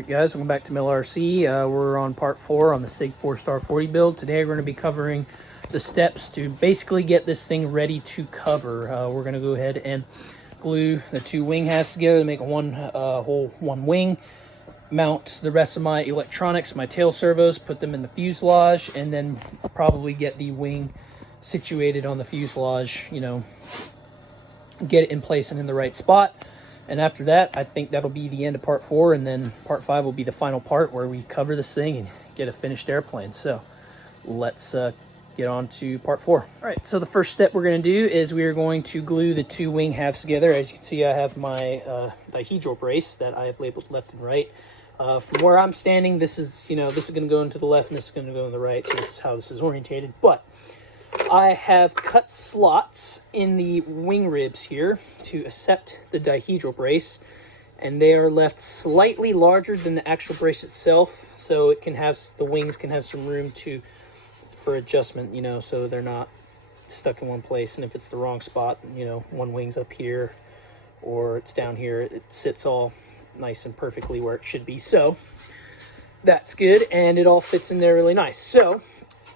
Alright guys, welcome back to Mill RC. We're on part 4 on the SIG 4-Star 40 build. Today we're going to be covering the steps to basically get this thing ready to cover. We're going to go ahead and glue the two wing halves together to make one whole one wing. Mount the rest of my electronics, my tail servos, put them in the fuselage, and then probably get the wing situated on the fuselage, you know, get it in place and in the right spot. And after that, I think that'll be the end of part 4, and then part 5 will be the final part where we cover this thing and get a finished airplane. So let's get on to part 4. All right, so the first step we're going to do is we are going to glue the two wing halves together. As you can see, I have my dihedral brace that I have labeled left and right. From where I'm standing, this is going to go into the left and this is going to go in the right. So this is how this is orientated. But I have cut slots in the wing ribs here to accept the dihedral brace, and they are left slightly larger than the actual brace itself, so it can have, the wings can have some room for adjustment, you know, so they're not stuck in one place. And if it's the wrong spot, you know, one wing's up here or it's down here, it sits all nice and perfectly where it should be. So that's good, and it all fits in there really nice. So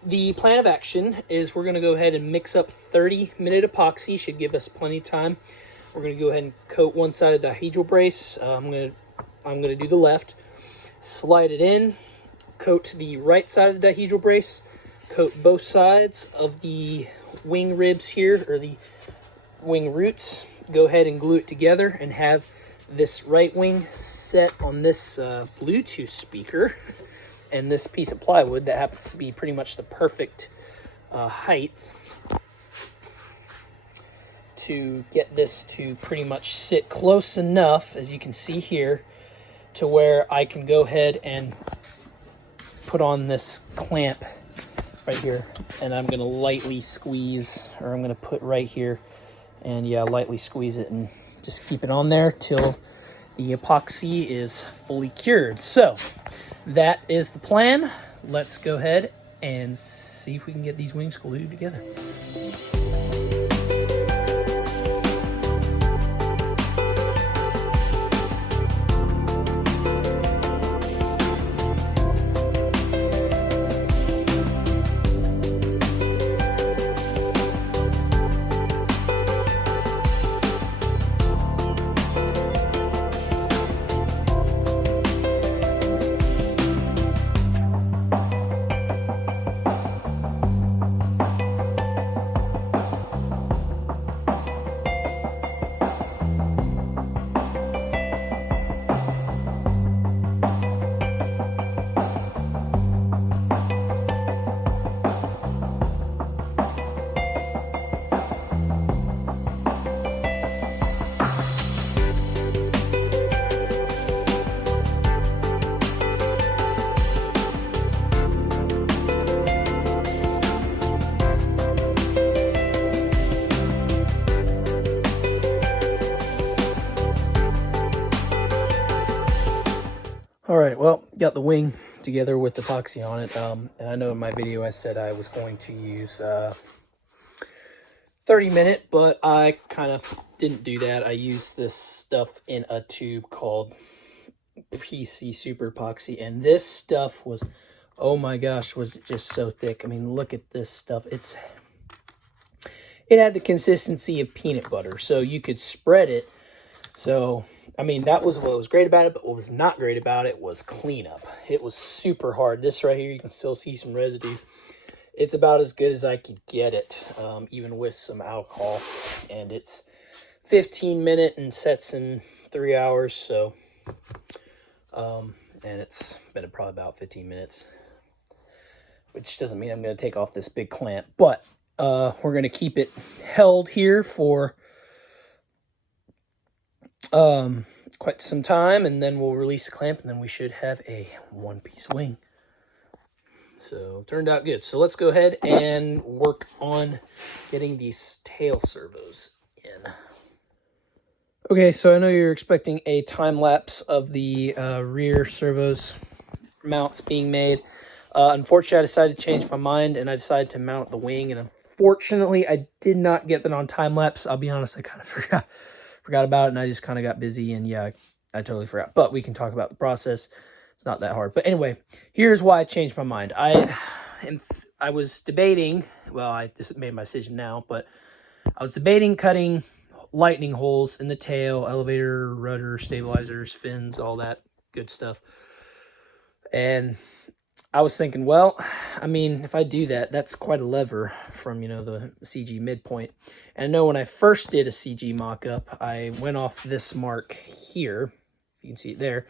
the plan of action is we're going to go ahead and mix up 30-minute epoxy. Should give us plenty of time. We're going to go ahead and coat one side of the dihedral brace. I'm going to do the left. Slide it in. Coat the right side of the dihedral brace. Coat both sides of the wing ribs here, or the wing roots. Go ahead and glue it together and have this right wing set on this Bluetooth speaker. And this piece of plywood that happens to be pretty much the perfect height to get this to pretty much sit close enough, as you can see here, to where I can go ahead and put on this clamp right here. And I'm going to lightly squeeze, or I'm going to put right here, and yeah, lightly squeeze it and just keep it on there till the epoxy is fully cured. So that is the plan. Let's go ahead and see if we can get these wings glued together. All right, well, got the wing together with epoxy on it. And I know in my video I said I was going to use 30-minute, but I kind of didn't do that. I used this stuff in a tube called PC Super Epoxy, and this stuff was, oh my gosh, was just so thick. I mean, look at this stuff. It had the consistency of peanut butter, so you could spread it. So I mean, that was what was great about it, but what was not great about it was cleanup. It was super hard. This right here, you can still see some residue. It's about as good as I could get it, even with some alcohol. And it's 15-minute and sets in 3 hours. So, and it's been probably about 15 minutes, which doesn't mean I'm going to take off this big clamp. But we're going to keep it held here for quite some time, and then we'll release the clamp, and then we should have a one-piece wing. So turned out good. So let's go ahead and work on getting these tail servos in. Okay, so I know you're expecting a time lapse of the rear servos mounts being made. Unfortunately, I decided to change my mind, and I decided to mount the wing, and unfortunately, I did not get that on time lapse. I'll be honest, I kind of forgot about it, and I just kind of got busy, and yeah, I totally forgot. But we can talk about the process. It's not that hard. But anyway, here's why I changed my mind. I was debating, well, I just made my decision now, but I was debating cutting lightning holes in the tail, elevator, rudder, stabilizers, fins, all that good stuff. And I was thinking, well, I mean, if I do that, that's quite a lever from, the CG midpoint. And I know when I first did a CG mock-up, I went off this mark here. You can see it there.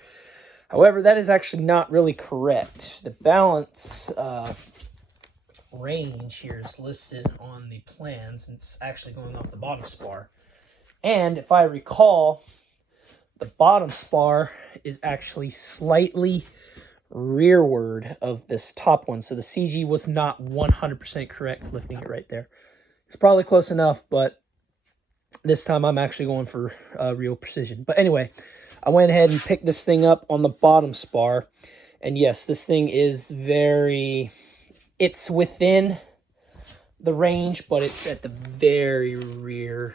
However, that is actually not really correct. The balance range here is listed on the plans, and it's actually going off the bottom spar. And if I recall, the bottom spar is actually slightly rearward of this top one. So the CG was not 100% correct lifting it right there. It's probably close enough, but this time I'm actually going for real precision. But anyway, I went ahead and picked this thing up on the bottom spar. And yes, this thing is it's within the range, but it's at the very rear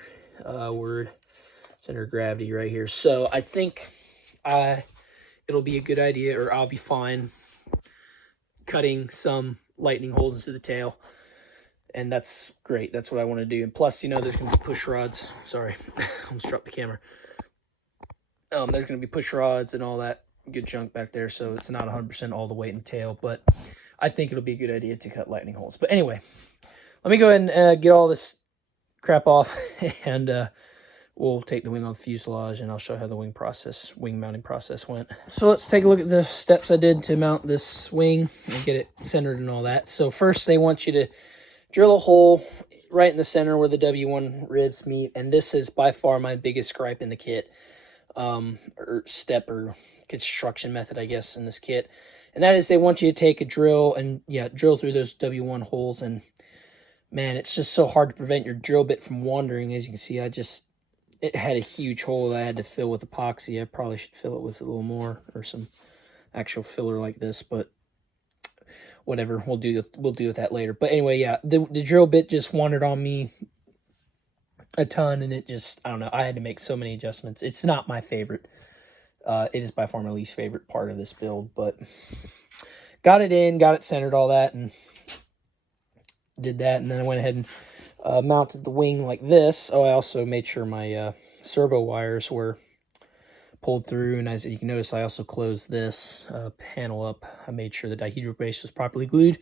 center of gravity right here. So I think it'll be a good idea, or I'll be fine cutting some lightning holes into the tail. And that's great. That's what I want to do. And plus, there's going to be push rods. Sorry, I almost dropped the camera. There's going to be push rods and all that good junk back there. So it's not 100% all the weight in the tail, but I think it'll be a good idea to cut lightning holes. But anyway, let me go ahead and get all this crap off, and we'll take the wing on the fuselage, and I'll show how the wing mounting process went. So let's take a look at the steps I did to mount this wing and get it centered and all that. So first, they want you to drill a hole right in the center where the W1 ribs meet, and this is by far my biggest gripe in the kit, or step or construction method, I guess, in this kit. And that is they want you to take a drill and, drill through those W1 holes. And, man, it's just so hard to prevent your drill bit from wandering. As you can see, it had a huge hole that I had to fill with epoxy. I probably should fill it with a little more, or some actual filler like this, but whatever, we'll deal with that later. But anyway, yeah, the drill bit just wandered on me a ton, and it just, I don't know, I had to make so many adjustments. It's not my favorite. It is by far my least favorite part of this build, but got it in, got it centered, all that, and did that. And then I went ahead and mounted the wing like this. Oh, I also made sure my servo wires were pulled through, and as you can notice, I also closed this panel up. I made sure the dihedral base was properly glued,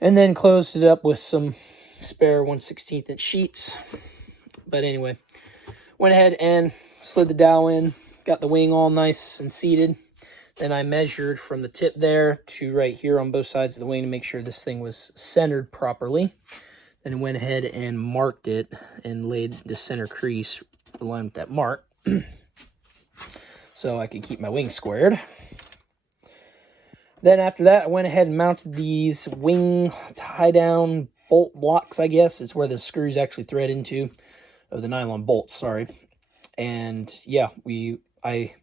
and then closed it up with some spare 1/16 inch sheets. But anyway, went ahead and slid the dowel in, got the wing all nice and seated. Then I measured from the tip there to right here on both sides of the wing to make sure this thing was centered properly. Then I went ahead and marked it and laid the center crease aligned with that mark so I could keep my wing squared. Then after that, I went ahead and mounted these wing tie-down bolt blocks, I guess. It's where the screws actually thread into, the nylon bolts, sorry. And yeah, I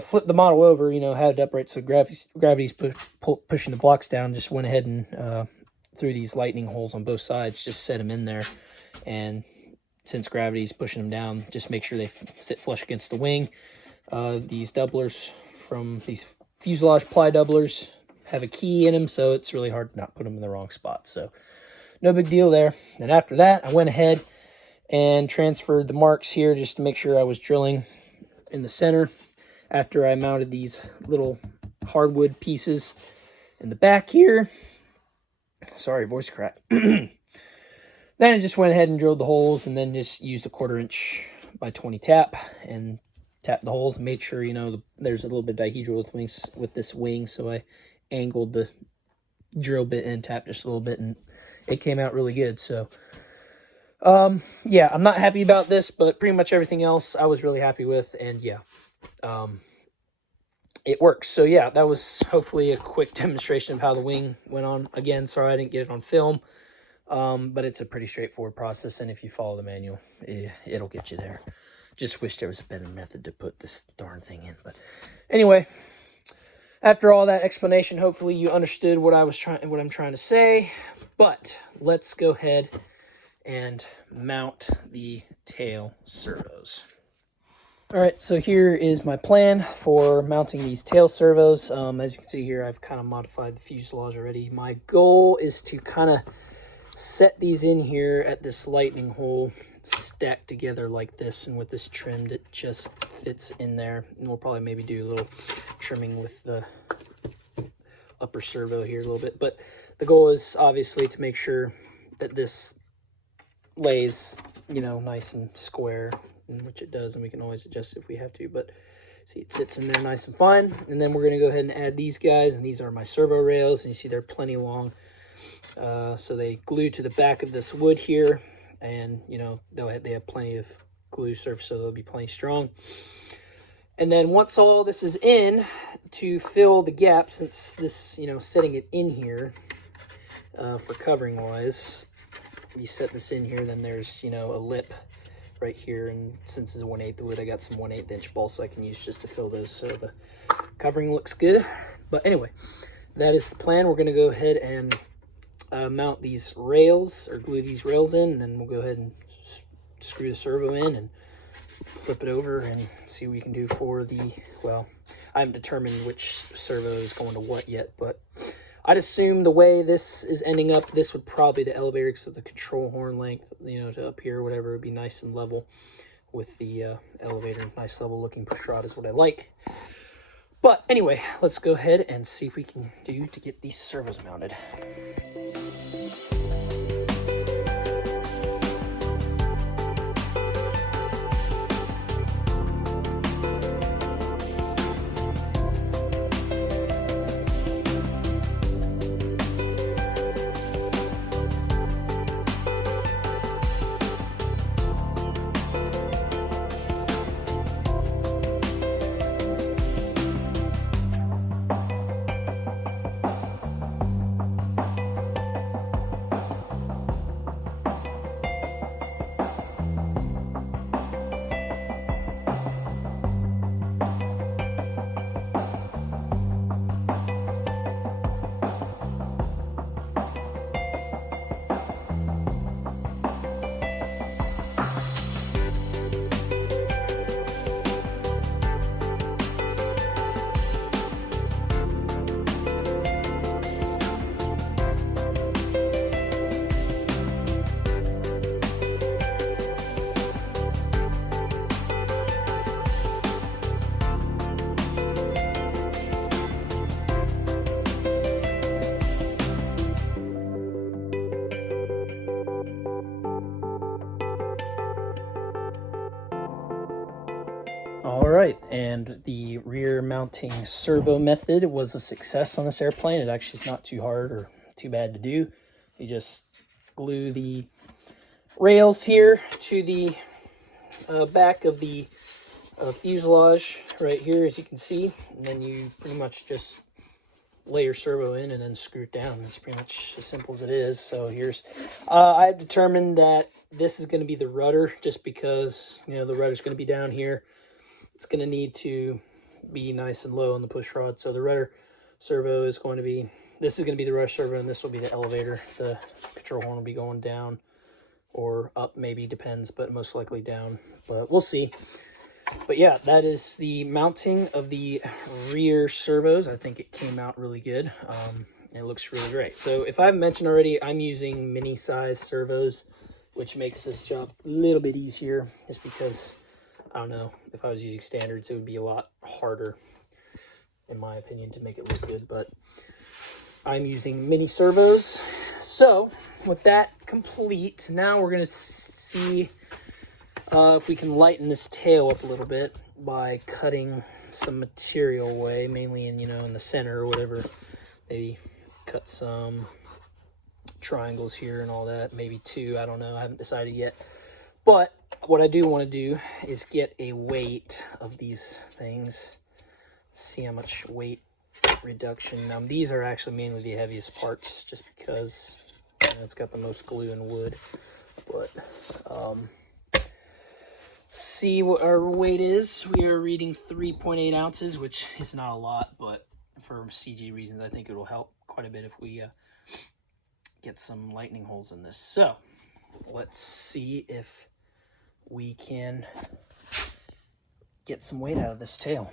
flipped the model over, had it upright so gravity's pushing the blocks down. Just went ahead and threw these lightning holes on both sides, just set them in there. And since gravity's pushing them down, just make sure they sit flush against the wing. These doublers from these fuselage ply doublers have a key in them, so it's really hard to not put them in the wrong spot. So no big deal there. And after that, I went ahead and transferred the marks here just to make sure I was drilling in the center. After I mounted these little hardwood pieces in the back here. Sorry, voice crack. Then I just went ahead and drilled the holes, and then just used a 1/4 inch by 20 tap and tapped the holes and made sure, there's a little bit of dihedral with this wing. So I angled the drill bit and tapped just a little bit, and it came out really good. So yeah, I'm not happy about this, but pretty much everything else I was really happy with. And yeah, it works. So yeah, that was hopefully a quick demonstration of how the wing went on. Again, sorry I didn't get it on film, but it's a pretty straightforward process, and if you follow the manual, it'll get you there. Just wish there was a better method to put this darn thing in. But anyway, after all that explanation, hopefully you understood what I'm trying to say. But let's go ahead and mount the tail servos. All right, so here is my plan for mounting these tail servos. As you can see here, I've kind of modified the fuselage already. My goal is to kind of set these in here at this lightning hole, stacked together like this, and with this trimmed, it just fits in there. And we'll probably maybe do a little trimming with the upper servo here a little bit. But the goal is obviously to make sure that this lays, you know, nice and square, which it does, and we can always adjust if we have to. But see, it sits in there nice and fine. And then we're going to go ahead and add these guys, and these are my servo rails, and you see they're plenty long. So they glue to the back of this wood here, and you know they have plenty of glue surface, so they'll be plenty strong. And then once all this is in, to fill the gap, since this, you know, setting it in here for covering wise, you set this in here, then there's, you know, a lip right here, and since it's a 1/8 wood, I got some 1/8 inch bolts I can use just to fill those, so the covering looks good. But anyway, that is the plan. We're going to go ahead and mount these rails, or glue these rails in, and then we'll go ahead and screw the servo in and flip it over and see what we can do for the, well, I haven't determined which servo is going to what yet, but I'd assume the way this is ending up, this would probably be the elevator, because of the control horn length, you know, to up here or whatever, would be nice and level with the elevator. Nice level looking push rod is what I like. But anyway, let's go ahead and see what we can do to get these servos mounted. All right, and the rear mounting servo method was a success on this airplane. It actually is not too hard or too bad to do. You just glue the rails here to the back of the fuselage right here, as you can see, and then you pretty much just lay your servo in and then screw it down. It's pretty much as simple as it is. So here's, I've determined that this is going to be the rudder, just because, you know, the rudder's going to be down here. It's going to need to be nice and low on the push rod. So the rudder servo is going to be, this is going to be the rudder servo, and this will be the elevator. The control horn will be going down or up, maybe, depends, but most likely down. But we'll see. But yeah, that is the mounting of the rear servos. I think it came out really good. It looks really great. So if I haven't mentioned already, I'm using mini size servos, which makes this job a little bit easier, just because, I don't know, if I was using standards, it would be a lot harder, in my opinion, to make it look good. But I'm using mini servos. So with that complete, now we're going to see if we can lighten this tail up a little bit by cutting some material away, mainly in, you know, in the center or whatever. Maybe cut some triangles here and all that, maybe two, I don't know, I haven't decided yet. But what I do want to do is get a weight of these things, see how much weight reduction. These are actually mainly the heaviest parts, just because, you know, it's got the most glue and wood. But see what our weight is. We are reading 3.8 ounces, which is not a lot, but for CG reasons, I think it'll help quite a bit if we get some lightning holes in this. So let's see if we can get some weight out of this tail.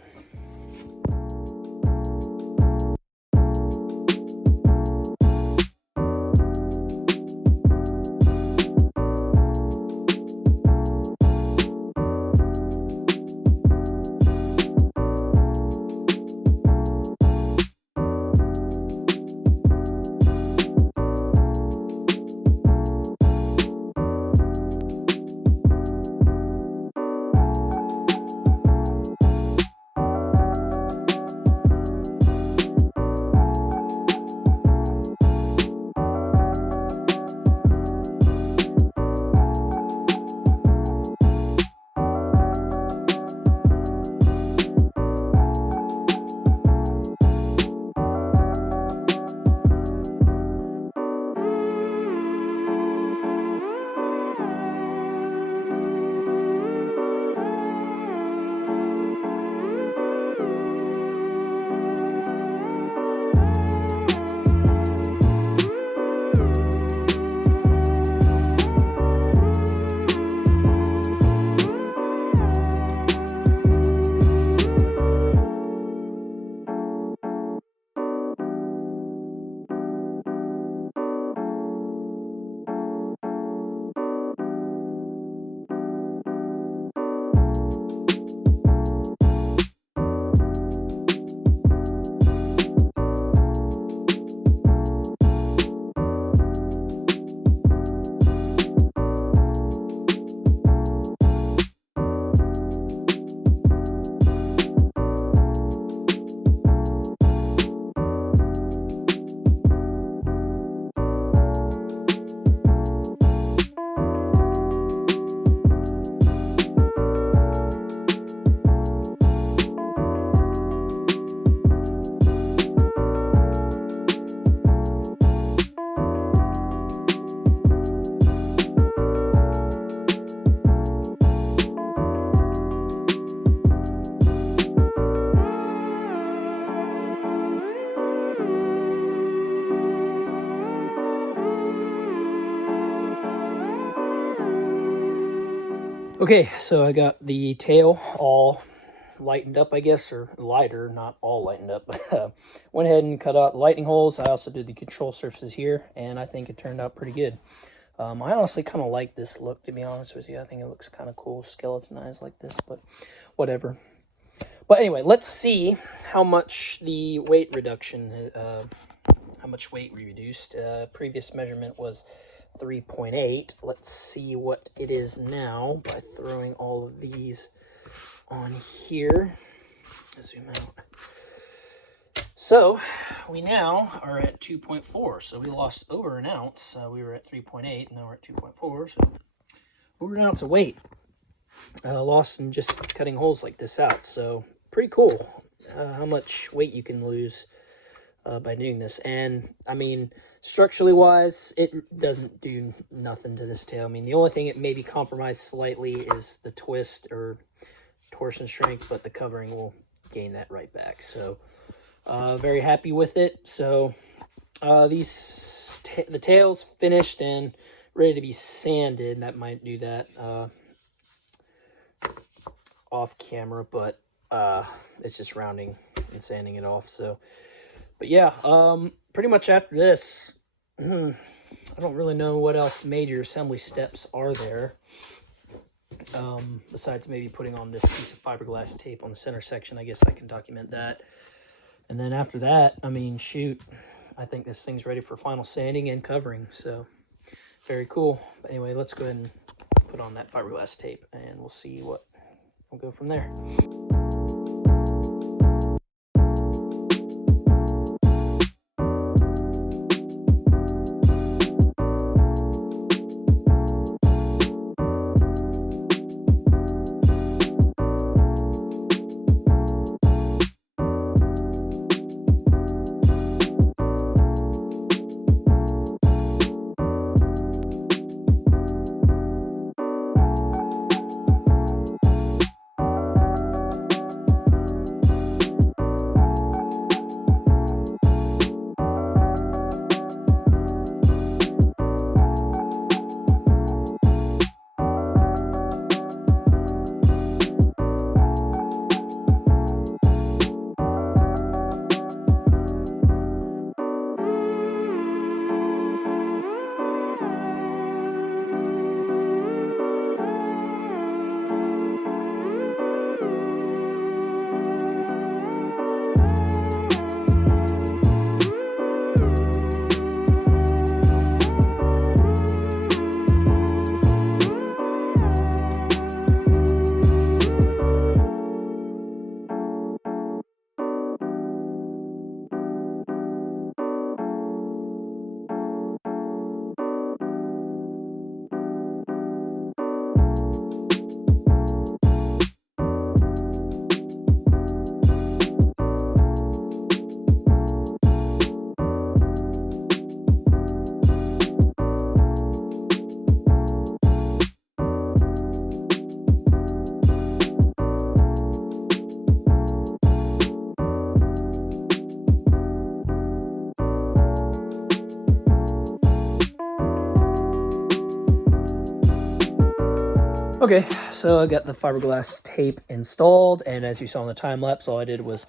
Okay, so I got the tail all lightened up, I guess, or lighter, not all lightened up. Went ahead and cut out the lightning holes. I also did the control surfaces here, and I think it turned out pretty good. I honestly kind of like this look, to be honest with you. I think it looks kind of cool, skeletonized like this, but whatever. But anyway, let's see how much the weight reduction, how much weight we reduced. Previous measurement was 3.8. Let's see what it is now by throwing all of these on here. Zoom out. So we now are at 2.4. So we lost over an ounce. We were at 3.8, and now we're at 2.4. So over an ounce of weight lost in just cutting holes like this out. So pretty cool how much weight you can lose by doing this. And I mean, structurally wise, it doesn't do nothing to this tail. I mean, the only thing it may be compromised slightly is the twist or torsion strength, but the covering will gain that right back. So very happy with it. So the tail's finished and ready to be sanded. That might do that off camera, but it's just rounding and sanding it off. So but yeah, pretty much after this, I don't really know what else major assembly steps are there. Besides maybe putting on this piece of fiberglass tape on the center section. I guess I can document that. And then after that, I mean, shoot, I think this thing's ready for final sanding and covering. So very cool. But anyway, let's go ahead and put on that fiberglass tape and we'll see what we'll go from there. Okay, so I got the fiberglass tape installed, and as you saw in the time lapse, all I did was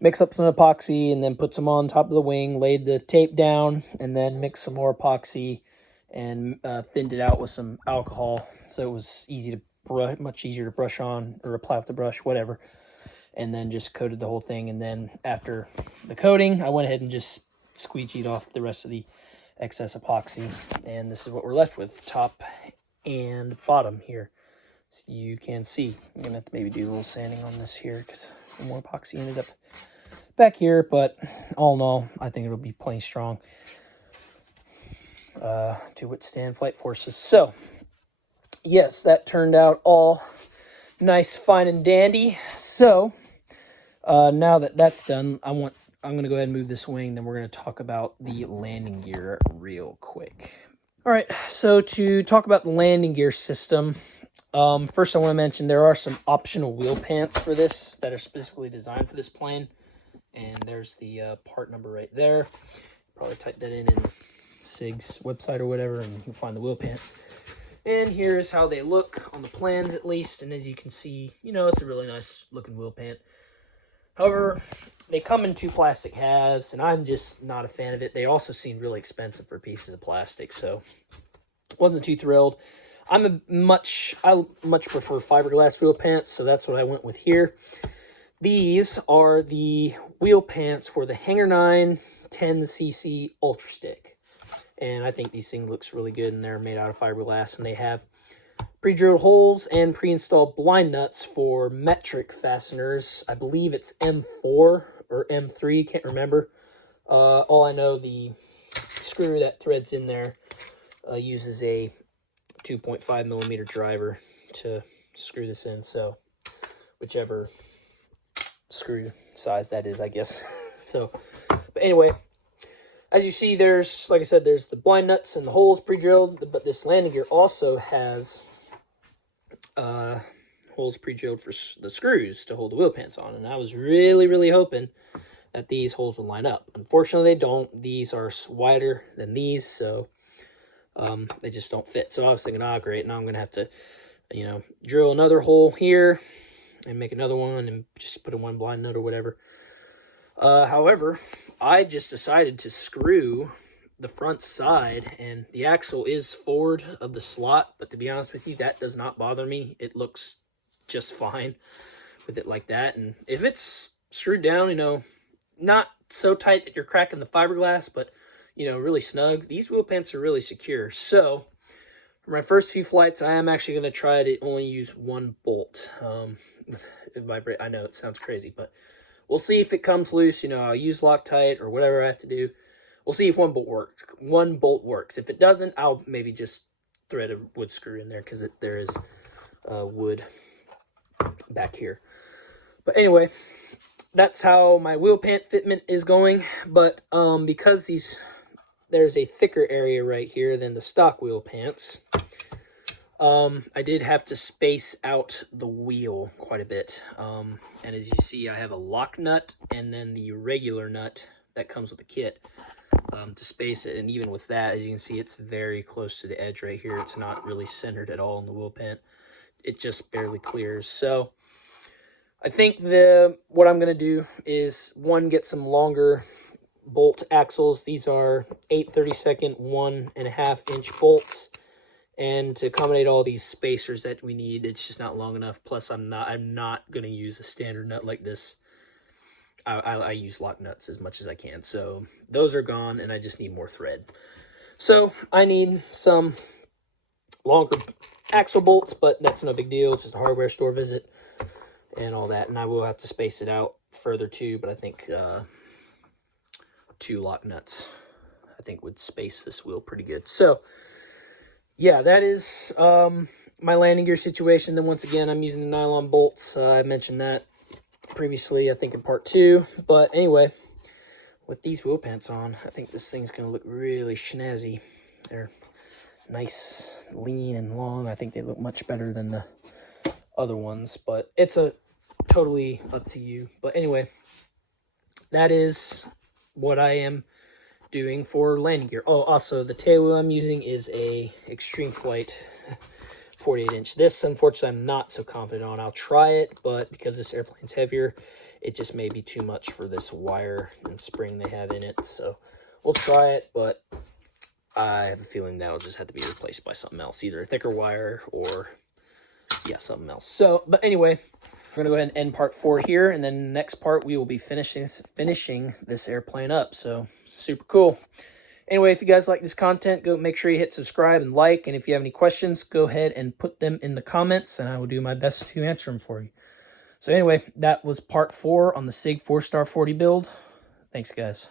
mix up some epoxy and then put some on top of the wing, laid the tape down, and then mixed some more epoxy and thinned it out with some alcohol, so it was easy to brush, much easier to brush on or apply with the brush, whatever. And then just coated the whole thing, and then after the coating, I went ahead and just squeegeed off the rest of the excess epoxy, and this is what we're left with, top and bottom here. So you can see, I'm gonna have to maybe do a little sanding on this here because the more epoxy ended up back here, but all in all, I think it'll be plenty strong to withstand flight forces. So yes, that turned out all nice, fine, and dandy. So now that that's done, I'm going to go ahead and move this wing, then we're going to talk about the landing gear real quick. All right, so to talk about the landing gear system, first I want to mention there are some optional wheel pants for this that are specifically designed for this plane. And there's the part number right there. Probably type that in SIG's website or whatever, and you can find the wheel pants. And here's how they look on the plans, at least. And as you can see, you know, it's a really nice looking wheel pant. However, they come in 2 plastic halves, and I'm just not a fan of it. They also seem really expensive for pieces of plastic, so wasn't too thrilled. I much prefer fiberglass wheel pants, so that's what I went with here. These are the wheel pants for the Hanger 9 10cc Ultra Stick. And I think these things looks really good, and they're made out of fiberglass, and they have pre-drilled holes and pre-installed blind nuts for metric fasteners. I believe it's M4 or M3, can't remember. All I know, the screw that threads in there uses a 2.5 millimeter driver to screw this in, so whichever screw size that is, I guess. So, but anyway, as you see, there's, like I said, there's the blind nuts and the holes pre-drilled, but this landing gear also has holes pre-drilled for the screws to hold the wheel pants on, and I was really hoping that these holes would line up. Unfortunately, they don't. These are wider than these, so they just don't fit. So I was thinking, great, now I'm gonna have to, you know, drill another hole here and make another one and just put in one blind nut or whatever. However, I just decided to screw the front side, and the axle is forward of the slot, but to be honest with you, that does not bother me. It looks just fine with it like that. And if it's screwed down, you know, not so tight that you're cracking the fiberglass, but, you know, really snug, these wheel pants are really secure. So for my first few flights, I am actually going to try to only use one bolt. I know it sounds crazy, but we'll see if it comes loose. You know, I'll use Loctite or whatever I have to do. We'll see if one bolt works. If it doesn't, I'll maybe just thread a wood screw in there, because there is wood back here. But anyway, that's how my wheel pant fitment is going. But because there's a thicker area right here than the stock wheel pants, I did have to space out the wheel quite a bit. And as you see, I have a lock nut and then the regular nut that comes with the kit to space it. And even with that, as you can see, it's very close to the edge right here. It's not really centered at all in the wheel pant. It just barely clears. So I think what I'm going to do is, one, get some longer bolt axles. These are 8/32 1.5 inch bolts. And to accommodate all these spacers that we need, it's just not long enough. Plus, I'm not going to use a standard nut like this. I use lock nuts as much as I can. So those are gone, and I just need more thread. So I need some longer axle bolts, but that's no big deal. It's just a hardware store visit and all that. And I will have to space it out further too, but I think 2 lock nuts, I think, would space this wheel pretty good. So yeah, that is my landing gear situation. Then once again, I'm using the nylon bolts. I mentioned that previously, I think in part 2. But anyway, with these wheel pants on, I think this thing's going to look really snazzy. They're nice, lean, and long. I think they look much better than the other ones, but it's totally up to you. But anyway, that is what I am doing for landing gear. Oh, also, the tail wheel I'm using is a Extreme Flight 48-inch. This, unfortunately, I'm not so confident on. I'll try it, but because this airplane's heavier, it just may be too much for this wire and spring they have in it. So we'll try it, but I have a feeling that'll just have to be replaced by something else, either a thicker wire or, yeah, something else. So, but anyway, we're going to go ahead and end part 4 here, and then next part we will be finishing this airplane up. So, super cool. Anyway, if you guys like this content, go make sure you hit subscribe and like. And if you have any questions, go ahead and put them in the comments, and I will do my best to answer them for you. So anyway, that was part 4 on the SIG 4-star 40 build. Thanks, guys.